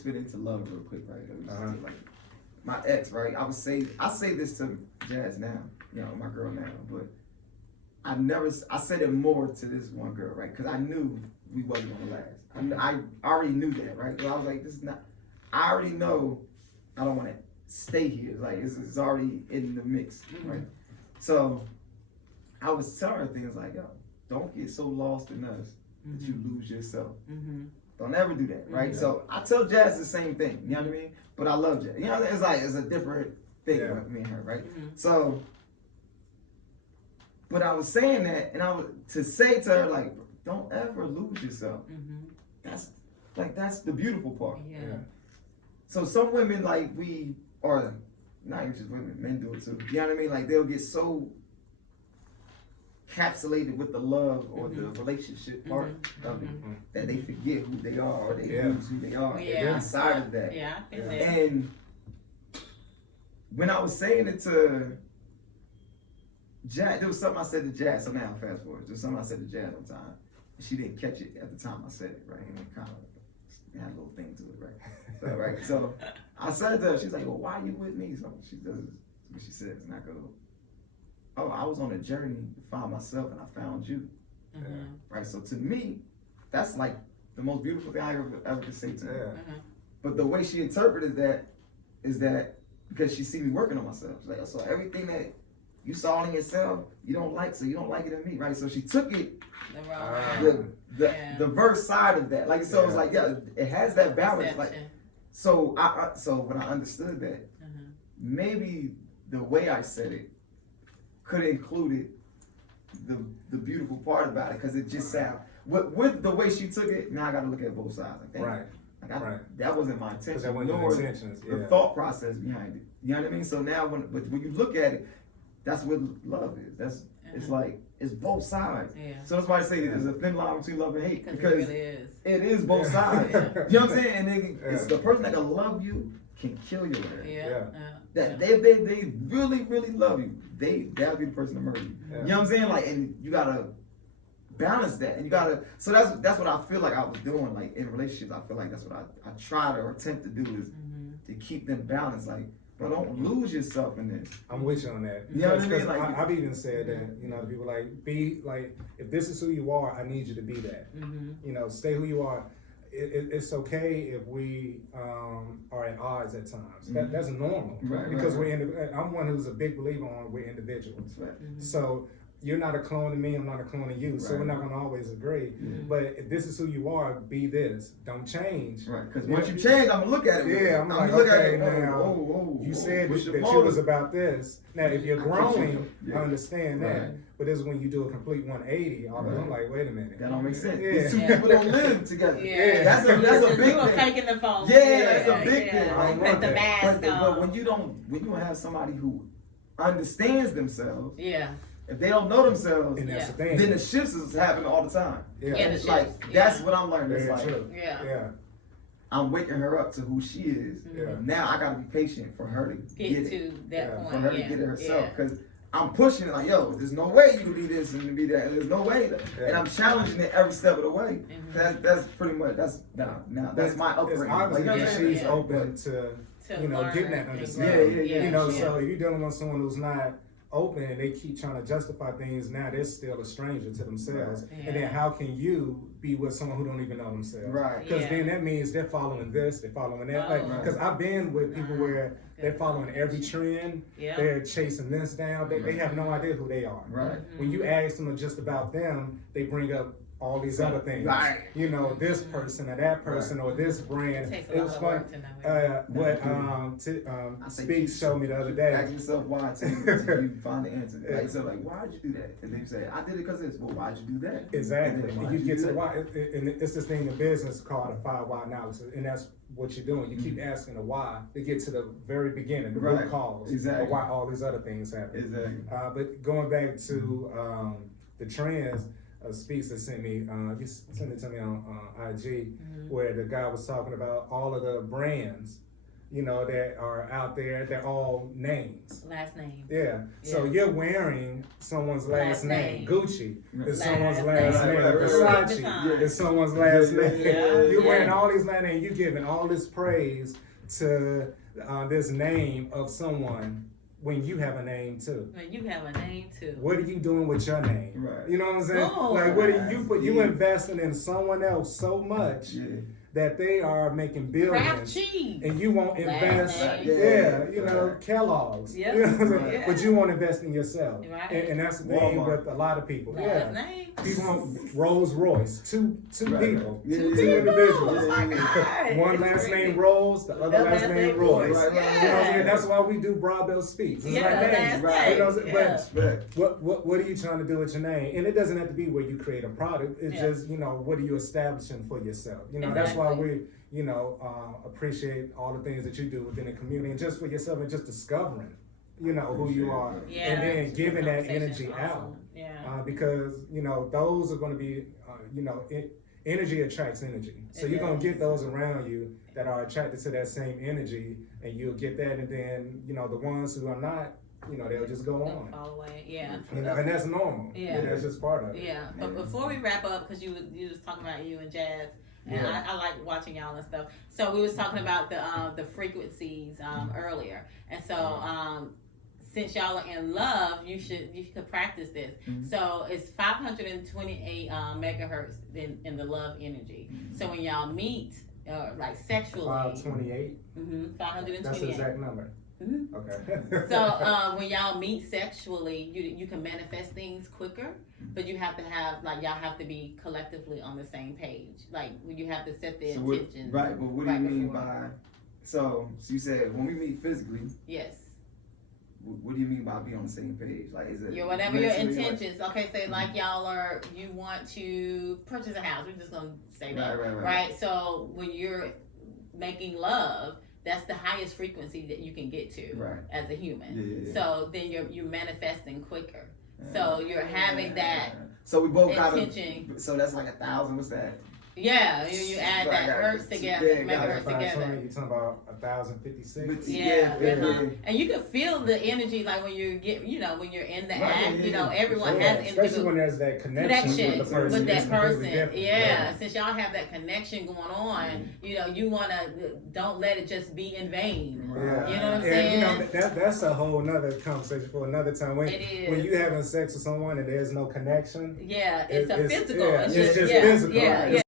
spit into love real quick, right? Like my ex, right? I say this to Jazz now, you know, my girl now, but I said it more to this one girl, right? Because I knew we wasn't gonna last. I already knew that, right? So I was like, this is not. I already know I don't want to stay here. Like it's already in the mix, right? So I was telling her things like, yo, don't get so lost in us that you lose yourself. Don't ever do that, right? So I tell Jazz the same thing, you know what I mean? But I love Jazz. You know, it's like it's a different thing with me and her, right? So, but I was saying that, and I was to say to her like, don't ever lose yourself. That's the beautiful part. So some women like or not even just women, men do it too. You know what I mean? Like they'll get so encapsulated with the love or the relationship part of it that they forget who they are or they lose who they are inside of that. And when I was saying it to Jazz, there was something I said to Jazz, so now fast forward. There was something I said to Jazz one time. She didn't catch it at the time I said it, right? And it kind of had a little thing to it, right? So I said to her, she's like, well, why are you with me? So she does what she says, and I go, oh, I was on a journey to find myself and I found you. Right? So to me, that's like the most beautiful thing I ever could say to her. But the way she interpreted that is that because she see me working on myself. She's like, so everything that you saw in yourself, you don't like, so you don't like it in me, right? So she took it the verse side of that. Like so it's like, it has that balance. Like so so when I understood that, maybe the way I said it could have included the beautiful part about it, because it just sound with the way she took it. Now I got to look at both sides. Like, that wasn't my intention. That wasn't your intentions. The thought process behind it. You know what I mean? So now when you look at it, that's what love is. It's like it's both sides. So that's why I say there's a thin line between love and hate, because it is both sides. You know what I'm saying? And then it's the person that can love you can kill your ass. That they really, really love you, that'll be the person to murder you. You know what I'm saying? Like, and you gotta balance that, and you gotta. So that's what I feel like I was doing. Like in relationships, I feel like that's what I try to or attempt to do is to keep them balanced. Like, but don't lose yourself in this. I'm with you on that. You know what I mean? Like, I've even said that. You know, people like be like, if this is who you are, I need you to be that. You know, stay who you are. It's okay if we are at odds at times. That's normal, because I'm one who's a big believer on we're individuals. So you're not a clone of me, I'm not a clone of you. So we're not going to always agree. But if this is who you are, be this. Don't change. Because once you change, I'm gonna look at it. I'm like, okay, now you said that you was about this. Now, if you're growing, I understand that. But this is when you do a complete 180. I'm like, wait a minute. That don't make sense. These two people don't live together. That's a big thing. You were faking the phone. That's a big thing. Like the mask but when you don't have somebody who understands themselves. If they don't know themselves, and that's the thing, then the shifts is happening all the time. It's like that's what I'm learning. It's like true. I'm waking her up to who she is. Now I gotta be patient for her to get to that point. For her to get it herself, because I'm pushing it like, yo, there's no way you can be this and be that. There's no way, and I'm challenging it every step of the way. That's pretty much that's my upbringing. Like, she's open to getting that understanding. You know, so if you're dealing with someone who's not open and they keep trying to justify things, now they're still a stranger to themselves. And then how can you be with someone who don't even know themselves? Because then that means they're following this, they're following that. Because I've been with people where they're following every trend, they're chasing this down, they have no idea who they are. When you ask them just about them, they bring up all these other things. You know, this person or that person or this brand. It was fun. What Speaks showed me the other day. Ask yourself why until you find the answer. Like, so like, why'd you do that? And then you say, I did it because of this. Well, why'd you do that? Exactly. And you get to the why. And it's this thing in business called a 5 why analysis. And that's what you're doing. You keep asking the why to get to the very beginning, the root cause of why all these other things happen. But going back to the trends, Speaks that sent me, you sent it to me on IG, where the guy was talking about all of the brands you know, that are out there, they're all names. Last name. Yeah. So Yeah. you're wearing someone's last Last name. name. Gucci is Last someone's name. last name. Right. Versace Vuitton. is someone's last Yeah, name. yeah, You're yeah. wearing all these last names. You're giving all this praise to this name of someone when you have a name too. When you have a name too. What are you doing with your name? Right. You know what I'm saying? Oh. Like, what are you put? You Yeah. investing in someone else so much Yeah. that they are making Kraft billions, cheese. and you won't Last invest. name. Yeah, you know, Right. Kellogg's. Yeah. You know what I'm saying? Yeah. But you won't invest in yourself, Right. and that's the thing Walmart. with a lot of people. Last Yeah, name. people want Rolls Royce. Two Right. people, Yeah, two yeah. individuals. Oh my God. One It's last crazy. name Rolls, the other The last name Royce. Right, right, You know what I'm saying? Yeah. That's why we do Bravo Speaks. It's Yeah, like last names. Right. You know what I'm saying? Yeah. Respect. What are you trying to do with your name? And it doesn't have to be where you create a product. It's Yeah. just, you know, what are you establishing for yourself? You know, that's why Exactly. we, you know, appreciate all the things that you do within the community and just for yourself and just discovering, you know, who you are. Yeah. And then giving that Conversation's energy awesome. out. Yeah. Because, you know, those are going to be, you know, energy attracts energy. So It you're going to does. get those around you that are attracted to that same energy, and you'll get that. And then, you know, the ones who are not, you know, they'll just go Don't on. fall away. Yeah. You know, and that's normal. Yeah. That's just part of it. Yeah, but before we wrap up, because you was talking about you and Jazz, and Yeah. I like watching y'all and stuff. So we was talking about the frequencies earlier, and so since y'all are in love, you could practice this. Mhm. So it's 528 megahertz in the love energy. So when y'all meet, like sexually, 528. That's the 528. exact number. Mhm. Okay. So when y'all meet sexually, you can manifest things quicker, but you have to have y'all have to be collectively on the same page. Like you have to set the So intention. right, but what do you right mean before. by? So you said when we meet physically, Yes. what do you mean by be on the same page? Like, is it Whatever your mentally, like- intentions. Okay, say like you want to purchase a house. We're just gonna say that, Right. right? So when you're making love, that's the highest frequency that you can get to Right. as a human. Yeah. So then you're manifesting quicker. So you're having that So we both got intention. So that's like 1,000. What's that? Yeah, you add Right, that got it. hertz together, Yeah, make got it. hertz together. You're talking about 1,056. Yeah, yeah. and you can feel the energy like when you get, when you're in the Right, act. yeah, You know, yeah. everyone Yeah, has especially individual when there's that connection connection with the person. with that It's completely person. different. Yeah, since y'all have that connection going on, you wanna don't let it just be in vain. Yeah. You know what I'm And saying? you know that's a whole nother conversation for another time. When It is. when you having sex with someone and there's no connection, Yeah, it's a physical. yeah, It's it's just yeah, physical. Yeah, It's yeah.